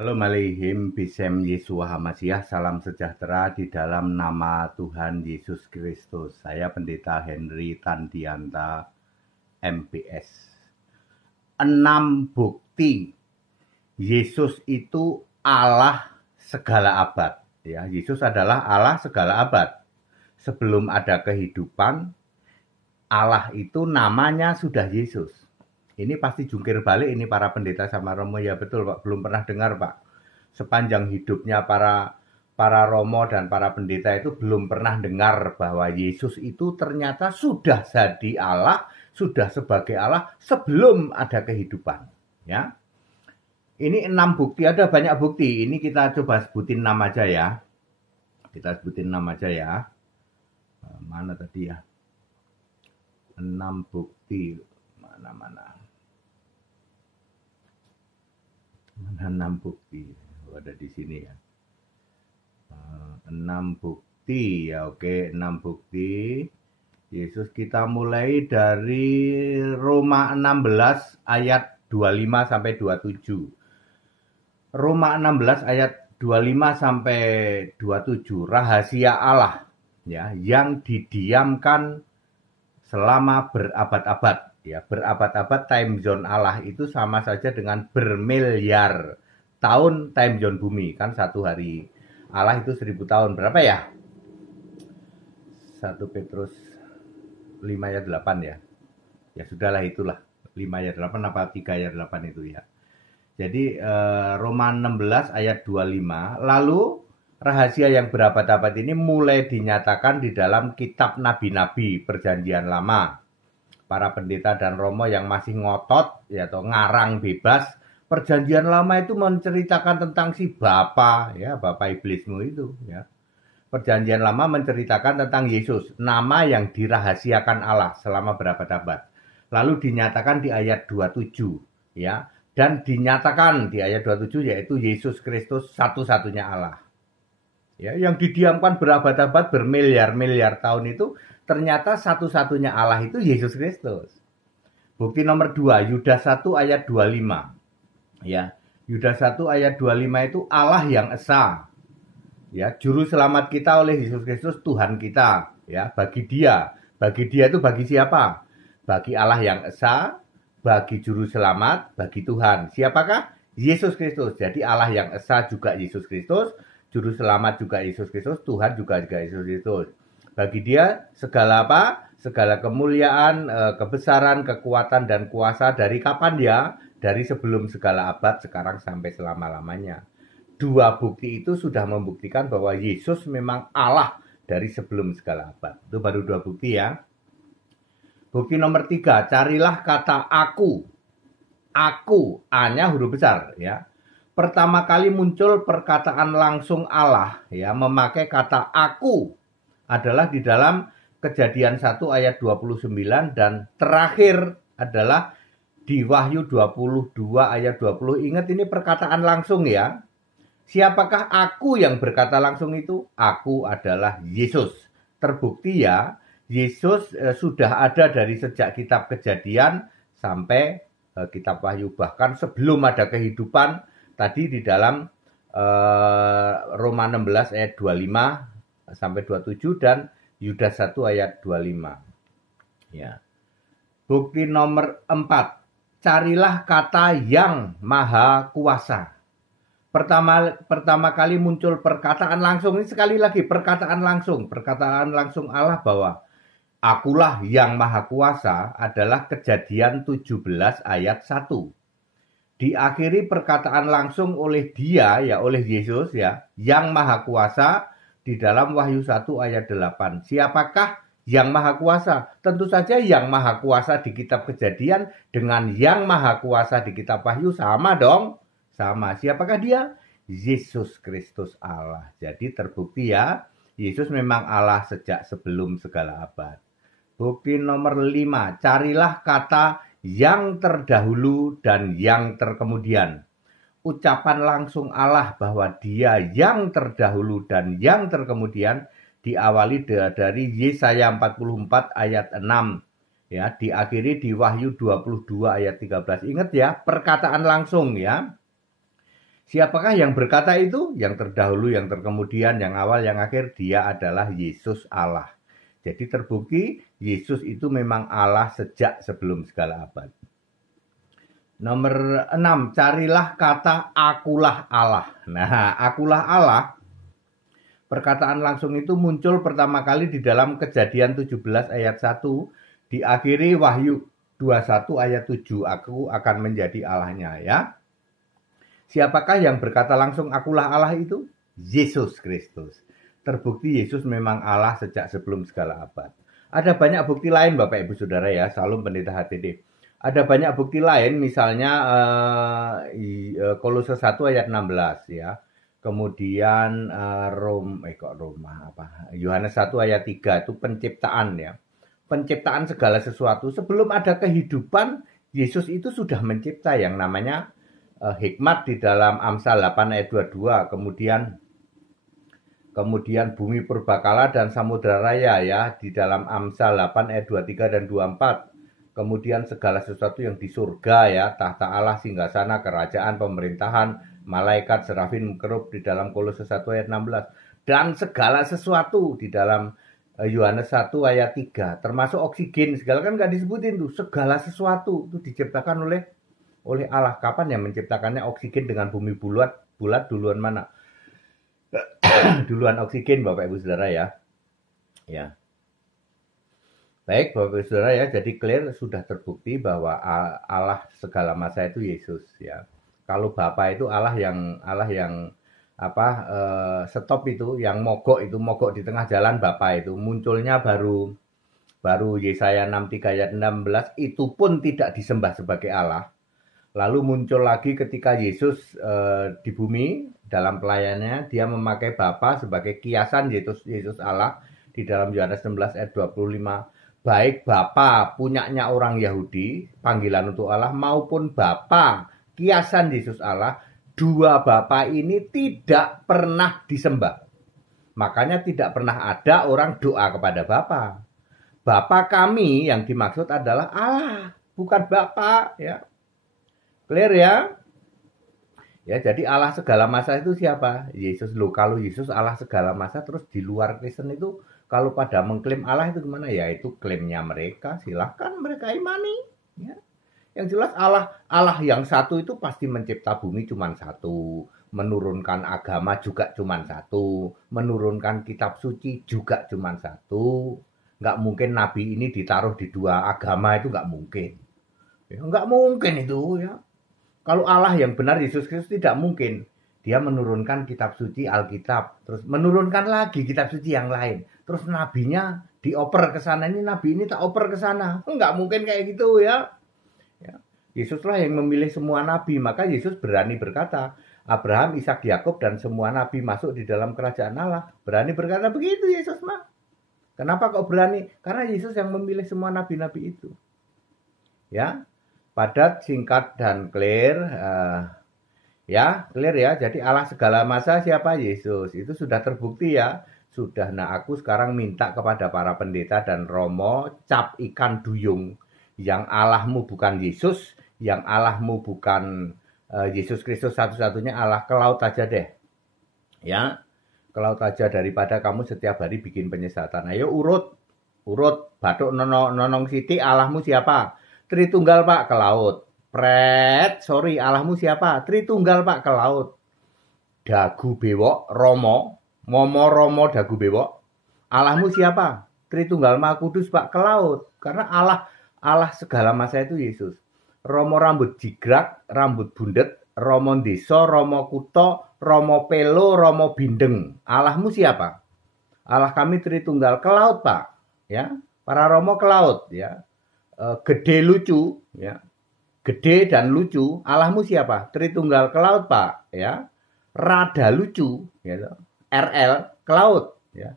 Halo Malihim, Bisem Yesua Hamasiah, salam sejahtera di dalam nama Tuhan Yesus Kristus. Saya Pendeta Henry Tandianta, MPS. 6 bukti Yesus itu Allah segala abad. Ya, Yesus adalah Allah segala abad. Sebelum ada kehidupan, Allah itu namanya sudah Yesus. Ini pasti jungkir balik ini para pendeta sama Romo, ya betul Pak, belum pernah dengar Pak. Sepanjang hidupnya para Romo dan para pendeta itu belum pernah dengar bahwa Yesus itu ternyata sudah jadi Allah, sudah sebagai Allah sebelum ada kehidupan. Ya, ini 6 bukti, ada banyak bukti. Ini kita coba sebutin 6 aja ya. Kita sebutin 6 aja ya. Mana tadi ya? 6 bukti. Mana? 6 bukti. Ada di sini ya. 6 bukti ya, oke, 6 bukti. Yesus, kita mulai dari Roma 16 ayat 25 sampai 27. Roma 16 ayat 25 sampai 27, rahasia Allah ya yang didiamkan selama berabad-abad. Ya, berabad-abad time zone Allah itu sama saja dengan bermiliar tahun time zone bumi. Kan satu hari Allah itu 1000 tahun. Berapa ya? 1 Petrus 5 ayat 8 ya. Ya sudahlah itulah. 5 ayat 8 apa 3 ayat 8 itu ya. Jadi Roma 16 ayat 25. Lalu rahasia yang berabad-abad ini mulai dinyatakan di dalam kitab nabi-nabi perjanjian lama. Para pendeta dan Romo yang masih ngotot ya atau ngarang bebas, perjanjian lama itu menceritakan tentang si Bapa ya, Bapa iblismu itu ya. Perjanjian lama menceritakan tentang Yesus, nama yang dirahasiakan Allah selama berabad-abad. Lalu dinyatakan di ayat 27 ya. Dan dinyatakan di ayat 27 yaitu Yesus Kristus satu-satunya Allah. Ya, yang didiamkan berabad-abad bermiliar-miliar tahun itu ternyata satu-satunya Allah itu Yesus Kristus. Bukti nomor 2, Yudas 1 ayat 25. Ya, Yudas 1 ayat 25 itu Allah yang esa. Ya, juru selamat kita oleh Yesus Kristus Tuhan kita. Ya, bagi dia itu bagi siapa? Bagi Allah yang esa, bagi juru selamat, bagi Tuhan. Siapakah? Yesus Kristus. Jadi Allah yang esa juga Yesus Kristus, juru selamat juga Yesus Kristus, Tuhan juga Yesus Kristus. Bagi dia segala apa? Segala kemuliaan, kebesaran, kekuatan, dan kuasa dari kapan ya? Dari sebelum segala abad, sekarang sampai selama-lamanya. 2 bukti itu sudah membuktikan bahwa Yesus memang Allah dari sebelum segala abad. Itu baru 2 bukti ya. Bukti nomor 3, carilah kata aku. Aku, A-nya huruf besar ya. Pertama kali muncul perkataan langsung Allah ya, memakai kata aku adalah di dalam Kejadian 1 ayat 29 dan terakhir adalah di Wahyu 22 ayat 20. Ingat ini perkataan langsung ya. Siapakah aku yang berkata langsung itu? Aku adalah Yesus. Terbukti ya. Yesus sudah ada dari sejak kitab Kejadian sampai kitab Wahyu. Bahkan sebelum ada kehidupan tadi di dalam Roma 16 ayat 25 sampai 27 dan Yudas 1 ayat 25. Ya. Bukti nomor 4. Carilah kata yang maha kuasa. Pertama kali muncul perkataan langsung. Ini sekali lagi perkataan langsung Allah bahwa akulah yang maha kuasa adalah Kejadian 17 ayat 1. Diakhiri perkataan langsung oleh dia ya, oleh Yesus ya, yang maha kuasa di dalam Wahyu 1 ayat 8. Siapakah yang maha kuasa? Tentu saja yang maha kuasa di kitab Kejadian dengan yang maha kuasa di kitab Wahyu sama dong. Sama. Siapakah dia? Yesus Kristus Allah. Jadi terbukti ya, Yesus memang Allah sejak sebelum segala abad. Bukti nomor 5, carilah kata yang terdahulu dan yang terkemudian. Ucapan langsung Allah bahwa dia yang terdahulu dan yang terkemudian diawali dari Yesaya 44 ayat 6. Ya, diakhiri di Wahyu 22 ayat 13. Ingat ya, perkataan langsung ya. Siapakah yang berkata itu? Yang terdahulu, yang terkemudian, yang awal, yang akhir, dia adalah Yesus Allah. Jadi terbukti Yesus itu memang Allah sejak sebelum segala abad. Nomor 6, carilah kata akulah Allah. Nah, akulah Allah, perkataan langsung itu muncul pertama kali di dalam Kejadian 17 ayat 1, diakhiri Wahyu 21 ayat 7, aku akan menjadi Allahnya ya. Siapakah yang berkata langsung akulah Allah itu? Yesus Kristus. Terbukti Yesus memang Allah sejak sebelum segala abad. Ada banyak bukti lain Bapak Ibu Saudara ya, Salam Pendeta HTD. Ada banyak bukti lain, misalnya Kolose 1 ayat 16 ya. Kemudian Yohanes 1 ayat 3 itu penciptaan ya. Penciptaan segala sesuatu. Sebelum ada kehidupan, Yesus itu sudah mencipta yang namanya hikmat di dalam Amsal 8 ayat 22, kemudian bumi purbakala dan samudra raya ya di dalam Amsal 8 ayat 23 dan 24. Kemudian segala sesuatu yang di surga ya, tahta Allah, singgasana, kerajaan, pemerintahan, malaikat, serafin, kerub di dalam Kolose 1 ayat 16. Dan segala sesuatu di dalam Yohanes 1 ayat 3, termasuk oksigen, segala kan nggak disebutin tuh, segala sesuatu itu diciptakan oleh Allah. Kapan yang menciptakannya? Oksigen dengan bumi bulat duluan mana? Duluan oksigen Bapak Ibu Saudara ya. Ya. Baik Bapak Ibu Saudara ya, jadi clear sudah terbukti bahwa Allah segala masa itu Yesus ya. Kalau Bapa itu Allah yang stop itu, yang mogok di tengah jalan Bapa itu munculnya baru Yesaya 63 ayat 16, itu pun tidak disembah sebagai Allah. Lalu muncul lagi ketika Yesus di bumi dalam pelayanannya, dia memakai Bapa sebagai kiasan Yesus Allah di dalam Yohanes 16 ayat 25. Baik Bapa punyanya orang Yahudi, panggilan untuk Allah, maupun Bapa kiasan Yesus Allah, dua Bapa ini tidak pernah disembah. Makanya tidak pernah ada orang doa kepada Bapa. Bapa kami yang dimaksud adalah Allah, bukan Bapa ya. Clear ya? Ya, jadi Allah segala masa itu siapa? Yesus loh. Kalau Yesus Allah segala masa, terus di luar Kristen itu kalau pada mengklaim Allah itu gimana? Ya itu klaimnya mereka. Silahkan mereka imani. Ya. Yang jelas Allah yang satu itu pasti mencipta bumi cuma satu, menurunkan agama juga cuma satu, menurunkan kitab suci juga cuma satu. Nggak mungkin Nabi ini ditaruh di dua agama, itu nggak mungkin. Ya, nggak mungkin itu ya. Kalau Allah yang benar Yesus Kristus tidak mungkin. Dia menurunkan kitab suci Alkitab, terus menurunkan lagi kitab suci yang lain. Terus nabinya dioper ke sana, ini nabi ini tak oper ke sana. Enggak mungkin kayak gitu ya. Yesuslah yang memilih semua nabi, maka Yesus berani berkata, Abraham, Ishak, Yakub dan semua nabi masuk di dalam kerajaan Allah. Berani berkata begitu Yesus mah. Kenapa kok berani? Karena Yesus yang memilih semua nabi-nabi itu. Ya. Padat, singkat, dan clear. Ya, clear ya. Jadi Allah segala masa siapa? Yesus. Itu sudah terbukti ya. Sudah. Nah, aku sekarang minta kepada para pendeta dan romo, cap ikan duyung. Yang Allahmu bukan Yesus, yang Allahmu bukan Yesus Kristus satu-satunya Allah, ke laut aja deh. Ya, ke laut aja daripada kamu setiap hari bikin penyesatan. Ayo urut. Batuk nonong siti, Allahmu siapa? Tritunggal Pak, ke laut. Allahmu siapa? Tritunggal Pak, ke laut. Dagu bewok, Romo, Romo dagu bewok. Allahmu siapa? Tritunggal Maha Kudus Pak, ke laut. Karena Allah segala masa itu Yesus. Romo rambut jigrak, rambut bundet, Romo deso, Romo kuto, Romo pelo, Romo bindeng. Allahmu siapa? Allah kami Tritunggal, ke laut Pak. Ya, para Romo ke laut ya. Gede lucu ya, gede dan lucu. Allahmu siapa? Tritunggal, ke laut Pak ya. Rada lucu ya, RL ke laut ya.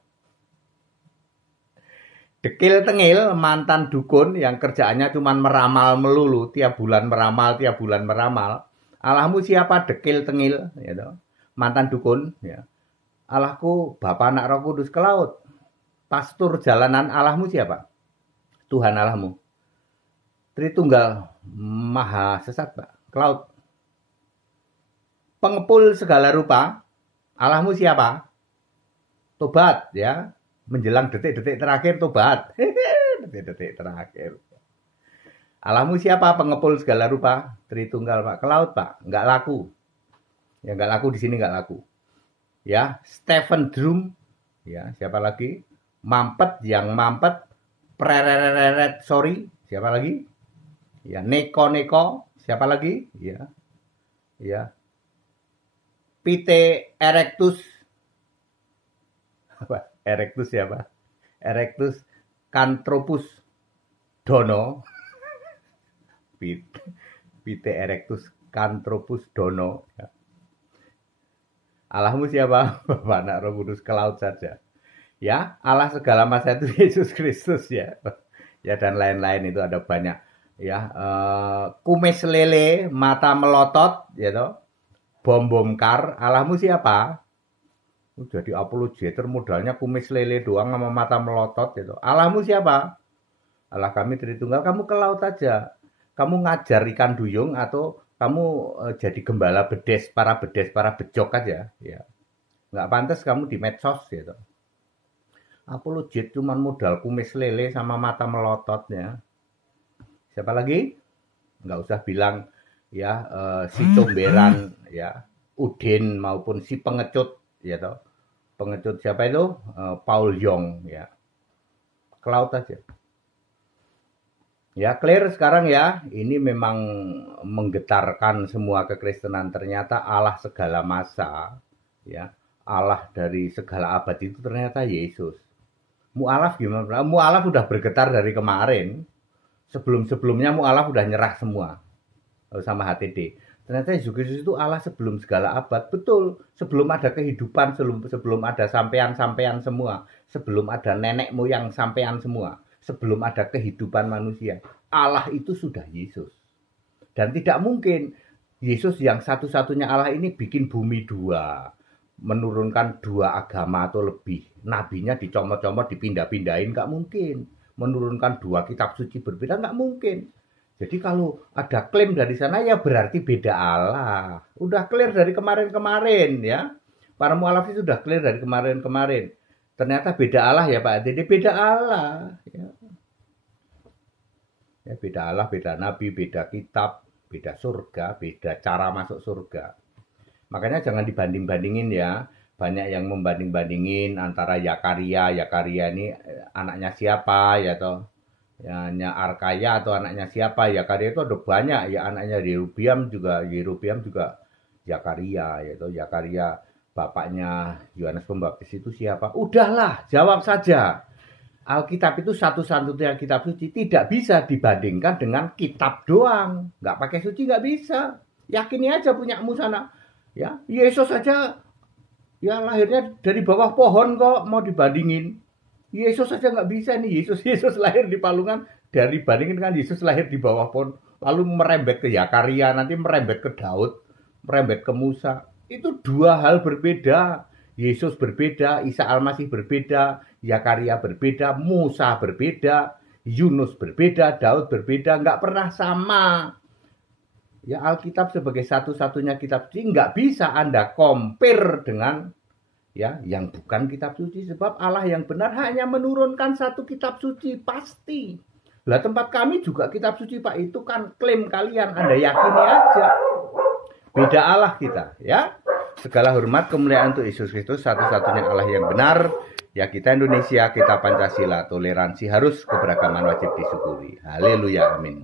Dekil tengil, mantan dukun yang kerjaannya cuma meramal melulu, tiap bulan meramal. Allahmu siapa? Dekil tengil ya, mantan dukun ya. Allahku Bapa Anak Roh Kudus, ke laut. Pastur jalanan, Allahmu siapa? Tuhan Allahmu. Tritunggal Maha Sesat Pak, ke laut. pengepul segala rupa. Allahmu siapa? Tobat ya. Menjelang detik-detik terakhir tobat. Detik-detik terakhir. Allahmu siapa? Pengepul segala rupa. Tritunggal Pak. Ke laut Pak. Nggak laku. Ya nggak laku di sini nggak laku. Ya, Stephen Drum. Ya, siapa lagi? Mampet yang mampet. Prereret sorry. Siapa lagi? Ya, Neko. Siapa lagi? Ya. Ya. Pite Erectus. Apa? Erectus siapa? Erectus Canthropus Dono. Pite Erectus Canthropus Dono. Ya. Allahmu siapa? Bapak Anak Roh Kudus, ke laut saja. Ya, Allah segala masa itu Yesus Kristus ya. Ya dan lain-lain itu ada banyak. Ya, kumis lele, mata melotot, ya toh. Bom kar. Allahmu siapa? Jadi apologeter modalnya kumis lele doang sama mata melotot gitu. Allahmu siapa? Allah kami Tritunggal. Kamu ke laut aja. Kamu ngajar ikan duyung atau kamu jadi gembala para bejok aja ya. Nggak pantas kamu di medsos gitu. Apologet cuman modal kumis lele sama mata melototnya. Siapa lagi? Nggak usah bilang ya si comberan ya, Udin maupun si pengecut ya toh. Pengecut siapa itu? Paul Yong ya. Ke laut aja. Ya, clear sekarang ya. Ini memang menggetarkan semua kekristenan. Ternyata Allah segala masa, ya. Allah dari segala abad itu ternyata Yesus. Mu'alaf gimana? Mu'alaf udah bergetar dari kemarin. Sebelum-sebelumnya Mu'alaf udah nyerah semua. Sama HTD. Ternyata Yesus Kristus itu Allah sebelum segala abad. Betul. Sebelum ada kehidupan, sebelum ada sampean-sampean semua. Sebelum ada nenek moyang sampean semua. Sebelum ada kehidupan manusia. Allah itu sudah Yesus. Dan tidak mungkin Yesus yang satu-satunya Allah ini bikin bumi dua. Menurunkan dua agama atau lebih. Nabinya dicomot-comot, dipindah-pindahin. Nggak mungkin. Menurunkan dua kitab suci berbeda. Nggak mungkin. Jadi kalau ada klaim dari sana ya berarti beda Allah. Udah clear dari kemarin-kemarin ya. Para mu'alaf itu sudah clear dari kemarin-kemarin. Ternyata beda Allah ya Pak. Jadi beda Allah. Ya, beda Allah, beda Nabi, beda kitab, beda surga, beda cara masuk surga. Makanya jangan dibanding-bandingin ya. Banyak yang membanding-bandingin antara Yakaria ini anaknya siapa ya toh. Ya, Arkaya atau anaknya siapa? Yakaria itu ada banyak ya, anaknya Yerobeam juga Yakaria yaitu Yakaria bapaknya Yohanes Pembaptis itu siapa? Udahlah, jawab saja. Alkitab itu satu-satunya kitab suci, tidak bisa dibandingkan dengan kitab doang. Nggak pakai suci nggak bisa. Yakini aja punyamu sana. Ya, Yesus saja ya lahirnya dari bawah pohon kok mau dibandingin. Yesus saja nggak bisa nih. Yesus lahir di palungan, dari bandingin dengan Yesus lahir di bawah pohon, lalu merembet ke Yakaria, nanti merembet ke Daud, merembet ke Musa. Itu dua hal berbeda. Yesus berbeda, Isa Al-Masih berbeda, Yakaria berbeda, Musa berbeda, Yunus berbeda, Daud berbeda, nggak pernah sama. Ya Alkitab sebagai satu-satunya kitab suci nggak bisa Anda compare dengan ya yang bukan kitab suci, sebab Allah yang benar hanya menurunkan satu kitab suci pasti. Lah tempat kami juga kitab suci Pak, itu kan klaim kalian, Anda yakini aja. Beda Allah kita ya. Segala hormat kemuliaan untuk Yesus Kristus, satu-satunya Allah yang benar. Ya kita Indonesia, kita Pancasila, toleransi harus, keberagaman wajib disyukuri. Haleluya, amin.